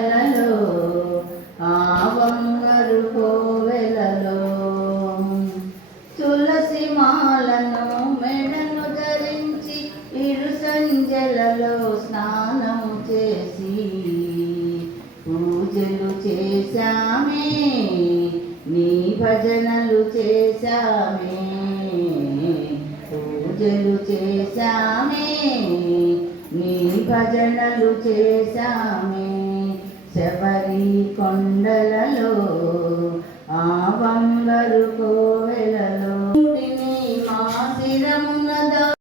కొండలలో ఆ బంగారు కోవెలలో తులసి మాలను మెడను ధరించి ఇరు సంజలలో స్నానం చేసి పూజలు చేశామే నీ భజనలు చేశామే పూజలు చేశామే నీ భజనలు చేశామే శబరి కొండలలో ఆ బంగారు